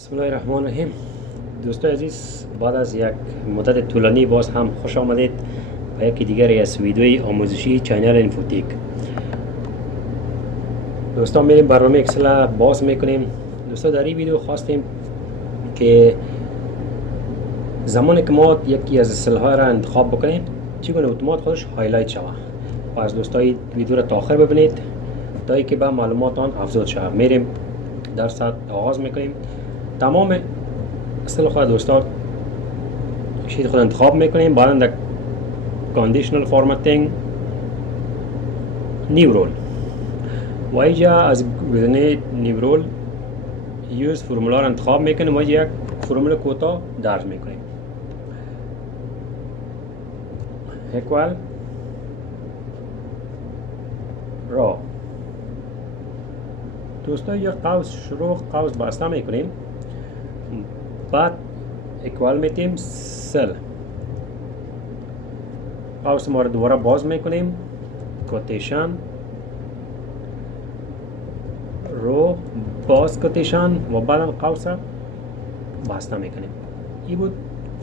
بسم الله الرحمن الرحیم. دوستان عزیز، بعد از یک مدت طولانی باز هم خوش آمدید به یکی دیگر از ویدیوی آموزشی چینل اینفوتیک. دوستان میریم برنامه اکسل باز میکنیم. دوستان در این ویدیو خواستیم که زمانی که ما یکی از اصطلاح‌ها را انتخاب بکنیم چگونه اتومات خودش هایلایت شود. و از دوستان ویدیو را تا آخر ببینید تا اینکه به معلوماتان افزود شود. میریم درس آغاز میکنیم. تمام اصطلاح خود دوستان شیت خود انتخاب میکنیم. بعد در کاندیشنال فورمتینگ نیو رول و اینجا از گزینه نیو رول یوز فرمولا را انتخاب میکنیم و یک فرمول کوتاه درج میکنیم. equal را دوستان یک قوس شروع قوس بسته میکنیم. بعد اکوال میتیم سل قوس ما رو دوباره باز میکنیم، کوتیشن رو باز کوتیشن و بعدم قوس بسته میکنیم. این بود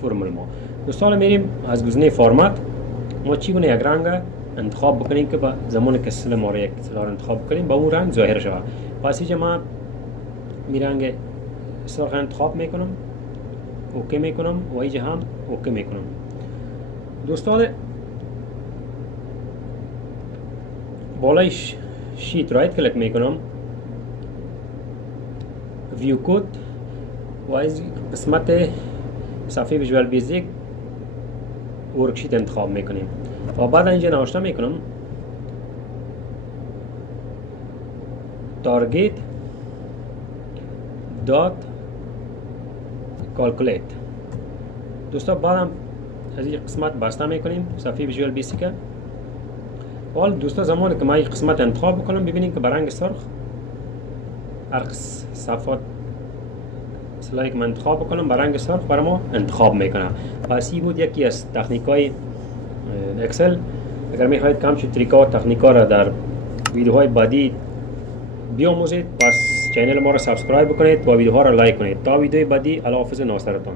فرمول ما. دوستان میریم از گزینه فرمت ما چگونه یک رنگ انتخاب بکنیم که با زمانی که سل ما رو یک سل رو انتخاب بکنیم با اون رنگ ظاهر شود. پس اینجا ما می رنگ سرخ انتخاب میکنم، اوکی میکنم و اینجا هم اوکی میکنم. دوستان بالای شیت رایت کلیک میکنم، ویو کد و از قسمت صفحه ویژوال بیزیک ورکشیت انتخاب میکنیم و بعد اینجا نوشته میکنم تارگت دات کالکولیت. دوستان بعدم از این قسمت بسته میکنیم صفحه ویژوال بیسیک. حال دوستان زمانی که ما این قسمت انتخاب بکنم ببینید که برنگ سرخ هر صفحات سلایی که من انتخاب بکنم برنگ سرخ برای ما انتخاب میکنم. پس این بود یکی از تکنیک های اکسل. اگر میخواهید که همچون تریکا و تکنیک ها را در ویدیوهای بعدی بیاموزید پس چینل ما را سابسکرایب بکنید و ویدیوها را لایک کنید. تا ویدیوی بعدی، الله حافظ ناصرتان.